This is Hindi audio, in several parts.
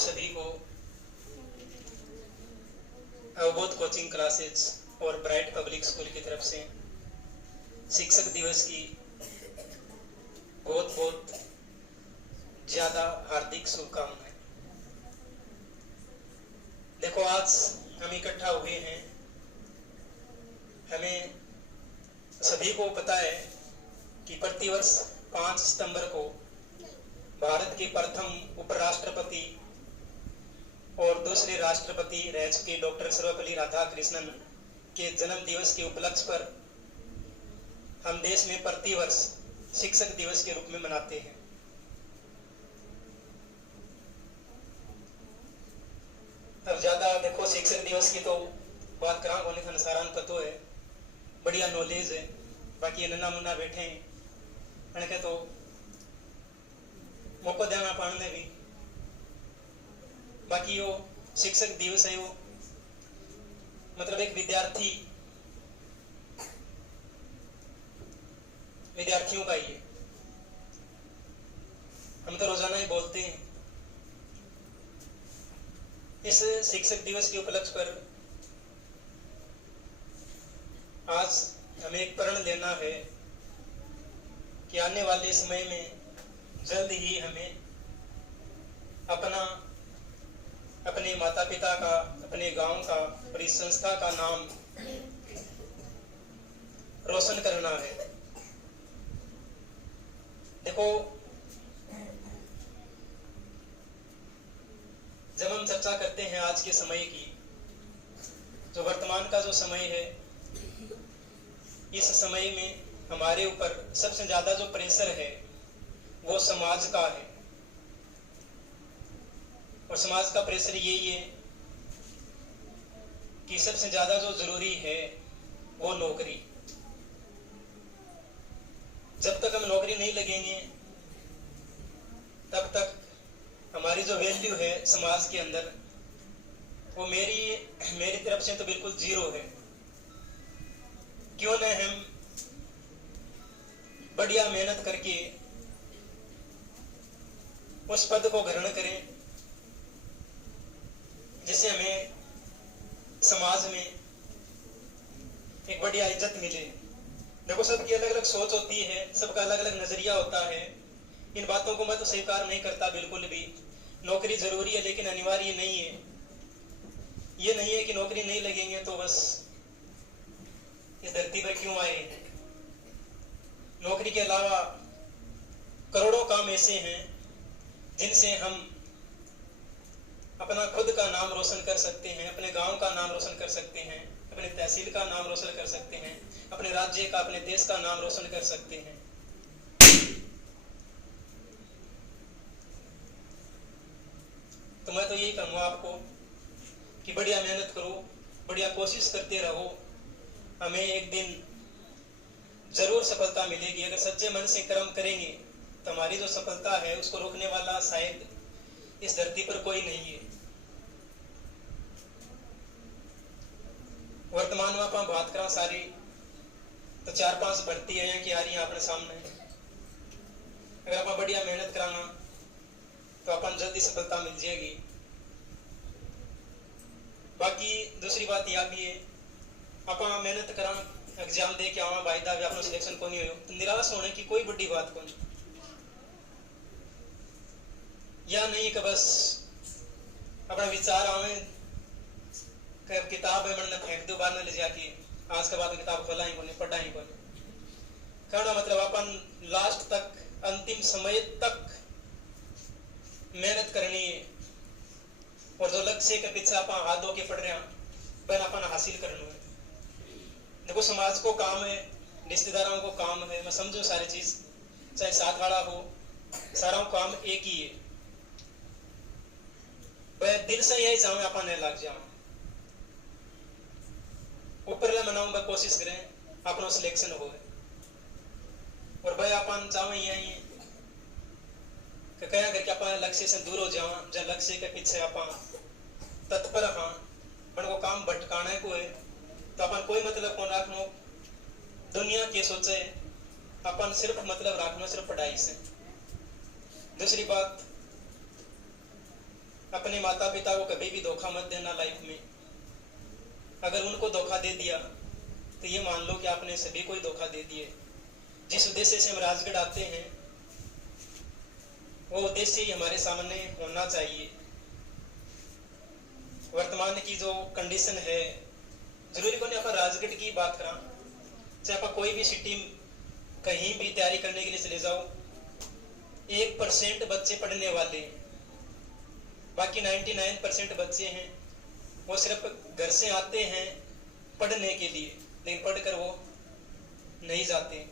सभी को अवबोध कोचिंग क्लासेस और ब्राइट पब्लिक स्कूल की तरफ से शिक्षक दिवस की बहुत बहुत ज्यादा हार्दिक शुभकामनाएं। देखो, आज हम इकट्ठा हुए हैं। हमें सभी को पता है कि प्रतिवर्ष 5 सितंबर को भारत के प्रथम उपराष्ट्रपति और दूसरे राष्ट्रपति रह चुके डॉक्टर सर्वपल्ली राधाकृष्णन के जन्म दिवस के उपलक्ष्य पर हम देश में प्रतिवर्ष शिक्षक दिवस के रूप में मनाते हैं। अब ज्यादा देखो, शिक्षक दिवस की तो बात करा होने का नसारान पतो है, बढ़िया नॉलेज है। बाकी नन्ना मुन्ना बैठे हैं के तो मौका देना पढ़ने भी। बाकी यो शिक्षक दिवस है, वो मतलब एक विद्यार्थियों का ही है। हम तो रोजाना ही बोलते हैं। इस शिक्षक दिवस के उपलक्ष्य पर आज हमें एक प्रण लेना है कि आने वाले समय में जल्द ही हमें अपने माता पिता का, अपने गांव का और इस संस्था का नाम रोशन करना है। देखो, जब हम चर्चा करते हैं आज के समय की, जो वर्तमान का जो समय है, इस समय में हमारे ऊपर सबसे ज्यादा जो प्रेशर है वो समाज का है। और समाज का प्रेशर यही है कि सबसे ज्यादा जो जरूरी है वो नौकरी। जब तक हम नौकरी नहीं लगेंगे तब तक हमारी जो वैल्यू है समाज के अंदर, वो मेरी तरफ से तो बिल्कुल जीरो है। क्यों न हम बढ़िया मेहनत करके उस पद को ग्रहण करें जिससे हमें समाज में एक बढ़िया इज्जत मिले। देखो, सबकी अलग अलग सोच होती है, सबका अलग अलग नजरिया होता है। इन बातों को मैं तो स्वीकार नहीं करता बिल्कुल भी। नौकरी जरूरी है लेकिन अनिवार्य नहीं है। ये नहीं है कि नौकरी नहीं लगेंगे तो बस इस धरती पर क्यों आए। नौकरी के अलावा करोड़ों काम ऐसे हैं जिनसे हम अपना खुद का नाम रोशन कर सकते हैं, अपने गांव का नाम रोशन कर सकते हैं, अपने तहसील का नाम रोशन कर सकते हैं, अपने राज्य का, अपने देश का नाम रोशन कर सकते हैं। तो मैं तो यही कहूँगा आपको कि बढ़िया मेहनत करो, बढ़िया कोशिश करते रहो। हमें एक दिन जरूर सफलता मिलेगी। अगर सच्चे मन से कर्म करेंगे तो हमारी जो सफलता है उसको रोकने वाला शायद इस धरती पर कोई नहीं है। वर्तमान में आप बात करा सारी तो 4-5 भर्ती है कि आ रही है अपने सामने। अगर आप बढ़िया मेहनत कराना तो अपन जल्दी सफलता मिल जाएगी। बाकी दूसरी बात यह भी है, आप मेहनत करा, एग्जाम दे के आवा, वायदा भी अपना सिलेक्शन को नहीं हो तो निराश होने की कोई बड़ी बात को नहीं। या नहीं कि बस अपना विचार आवे, किताब है मैंने फेंक दो बाद में ले जाके, आज के बाद किताब खोला ही कोनी, पढ़ा ही कोनी। कहना मतलब अपन लास्ट तक, अंतिम समय तक मेहनत करनी है और जो लक्ष्य के पीछे अपन हाथ धो के पड़ रहे हैं वह अपन हासिल करना है। देखो, समाज को काम है, रिश्तेदारों को काम है, मैं समझू सारी चीज, चाहे साथ वाला हो, सारा काम एक ही है। वह दिल से यही चाहूँ अपन नहीं लग जाऊं, ऊपर मनाऊं, वह कोशिश करें अपना सिलेक्शन हो। और भाई अपन चाहो यही क्या करके अपन लक्ष्य से दूर हो जावा, जब लक्ष्य के पीछे अपन तत्पर हाँ अपन को काम भटकाने को है तो अपन कोई मतलब कौन रखनो दुनिया के सोचे, अपन सिर्फ मतलब रखना सिर्फ पढ़ाई से। दूसरी बात, अपने माता पिता को कभी भी धोखा मत देना लाइफ में। अगर उनको धोखा दे दिया तो ये मान लो कि आपने सभी को ही धोखा दे दिए। जिस उद्देश्य से हम राजगढ़ आते हैं वो उद्देश्य ही हमारे सामने होना चाहिए। वर्तमान की जो कंडीशन है, जरूरी को नहीं आप राजगढ़ की बात करा, चाहे आप कोई भी सिटी कहीं भी तैयारी करने के लिए चले जाओ, 1% बच्चे पढ़ने वाले, बाकी 99% बच्चे हैं वो सिर्फ घर से आते हैं पढ़ने के लिए, लेकिन पढ़कर वो नहीं जाते।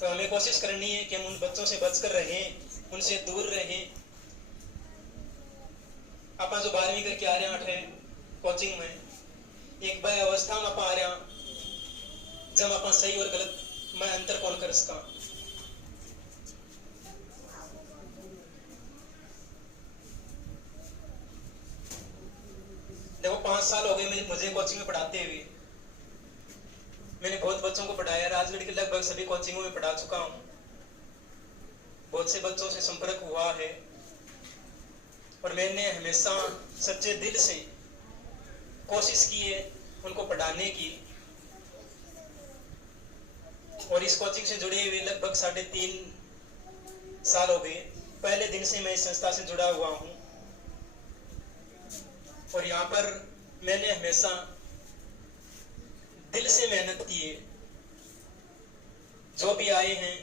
तो हमें कोशिश करनी है कि हम उन बच्चों से बचकर रहें, उनसे दूर रहें। आप जो 12वीं करके आ रहे हैं कोचिंग में, एक बार अवस्था में आप आ रहे हैं जब आप सही और गलत में अंतर कौन कर सका। देखो 5 साल हो गए मुझे कोचिंग में पढ़ाते हुए। मैंने बहुत बच्चों को पढ़ाया, राजगढ़ के लगभग सभी कोचिंगों में पढ़ा चुका हूँ। बहुत से बच्चों से संपर्क हुआ है और मैंने हमेशा सच्चे दिल से कोशिश की है उनको पढ़ाने की। और इस कोचिंग से जुड़े हुए लगभग 3.5 साल हो गए। पहले दिन से मैं इस संस्था से जुड़ा हुआ हूँ और यहाँ पर मैंने हमेशा दिल से मेहनत की है। जो भी आए हैं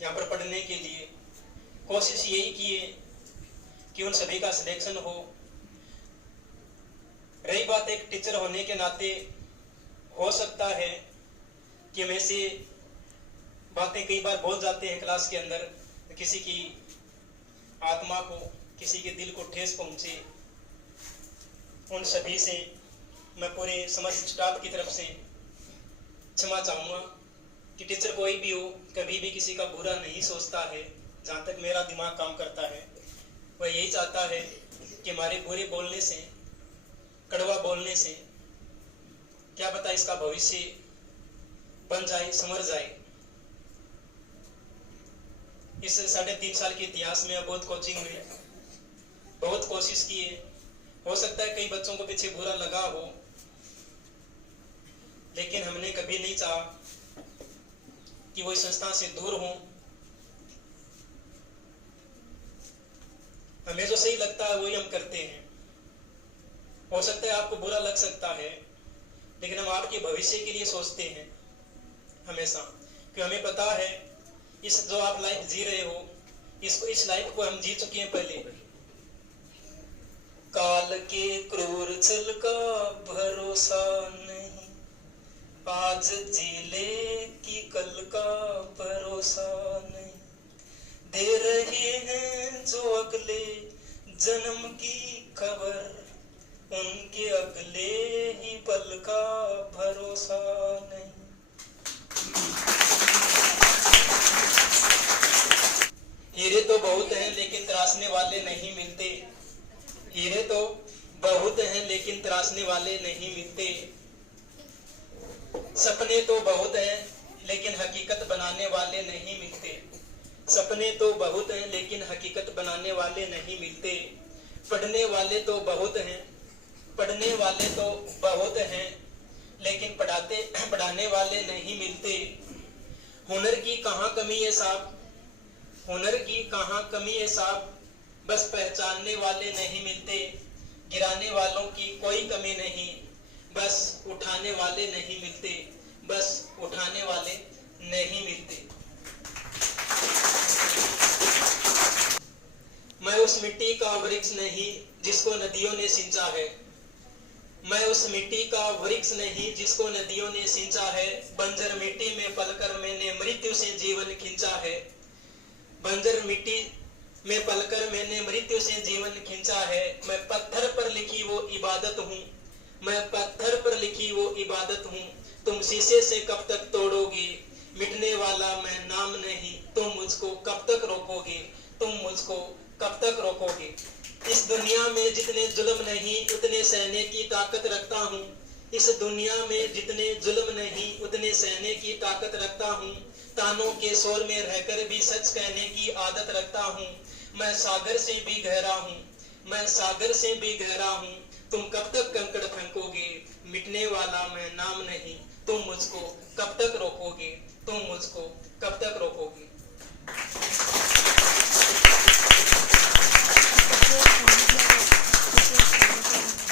यहाँ पर पढ़ने के लिए, कोशिश यही की है कि उन सभी का सिलेक्शन हो। रही बात एक टीचर होने के नाते, हो सकता है कि हम ऐसे बातें कई बार बोल जाते हैं क्लास के अंदर, किसी की आत्मा को, किसी के दिल को ठेस पहुंचे। उन सभी से मैं पूरे समस्त स्टाफ की तरफ से क्षमा चाहूंगा कि टीचर कोई भी हो, कभी भी किसी का बुरा नहीं सोचता है। जहाँ तक मेरा दिमाग काम करता है वह यही चाहता है कि हमारे बुरे बोलने से, कड़वा बोलने से क्या पता इसका भविष्य बन जाए, संवर जाए। इस 3.5 साल के इतिहास में बहुत कोचिंग में बहुत कोशिश की है। हो सकता है कई बच्चों को पीछे बुरा लगा हो, लेकिन हमने कभी नहीं चाहा कि वो इस संस्था से दूर हों। हमें जो सही लगता है वही हम करते हैं। हो सकता है आपको बुरा लग सकता है, लेकिन हम आपके भविष्य के लिए सोचते हैं हमेशा, कि हमें पता है इस जो आप लाइफ जी रहे हो, इस लाइफ को हम जी चुके हैं पहले। काल के क्रूर छल का भरोसा नहीं, आज जिले की कल का भरोसा नहीं। दे रहे हैं जो अगले जन्म की खबर, उनके अगले ही पल का भरोसा नहीं। हीरे तो बहुत हैं लेकिन तराशने वाले नहीं मिलते। हीरे तो बहुत हैं लेकिन तराशने वाले नहीं मिलते। सपने तो बहुत हैं लेकिन हकीकत बनाने वाले नहीं मिलते। सपने तो बहुत हैं लेकिन हकीकत बनाने वाले नहीं मिलते। पढ़ने वाले तो बहुत हैं, पढ़ने वाले तो बहुत हैं, लेकिन पढ़ाने वाले नहीं मिलते। हुनर की कहाँ कमी है साहब, हुनर की कहाँ कमी है साहब, बस पहचानने वाले नहीं मिलते। गिराने वालों की कोई कमी नहीं, बस उठाने वाले नहीं मिलते, बस उठाने वाले नहीं मिलते। मैं उस मिट्टी का वृक्ष नहीं जिसको नदियों ने सिंचा है। मैं उस मिट्टी का वृक्ष नहीं जिसको नदियों ने सिंचा है। बंजर मिट्टी में पलकर मैंने मृत्यु से जीवन खींचा है। बंजर मिट्टी में पलकर मैंने मृत्यु से जीवन खींचा है। मैं पत्थर पर लिखी वो इबादत हूँ, मैं पत्थर पर लिखी वो इबादत हूँ। तुम शीशे से कब तक तोड़ोगे, मिटने वाला मैं नाम नहीं। तुम मुझको कब तक रोकोगे, तुम मुझको कब तक रोकोगे। इस दुनिया में जितने जुल्म नहीं उतने सहने की ताकत रखता हूँ। इस दुनिया में जितने जुल्म नहीं उतने सहने की ताकत रखता हूँ। तानों के शोर में रहकर भी सच कहने की आदत रखता हूँ। मैं सागर से भी गहरा हूँ, मैं सागर से भी गहरा हूँ। तुम कब तक कंकड़ फेंकोगे, मिटने वाला मैं नाम नहीं। तुम मुझको कब तक रोकोगे, तुम मुझको कब तक रोकोगे।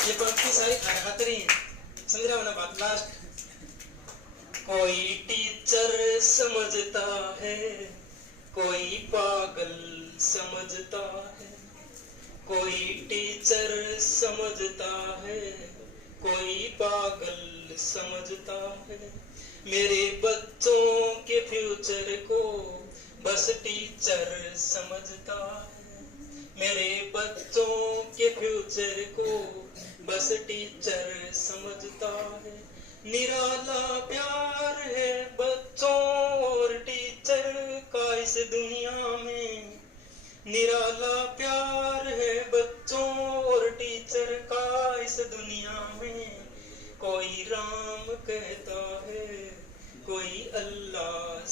ये पंक्ति सारी अठहत्तरी है, समझ रहे हो ना बात। लास्ट, कोई टीचर समझता है, कोई पागल समझता है, कोई टीचर समझता है, कोई पागल समझता है। मेरे बच्चों के फ्यूचर को बस टीचर समझता है, मेरे बच्चों के फ्यूचर को बस टीचर समझता है। निराला प्यार है बच्चों और टीचर का इस दुनिया में, निराला प्यार है बच्चों और टीचर का इस दुनिया में। कोई राम कहता है, कोई अल्लाह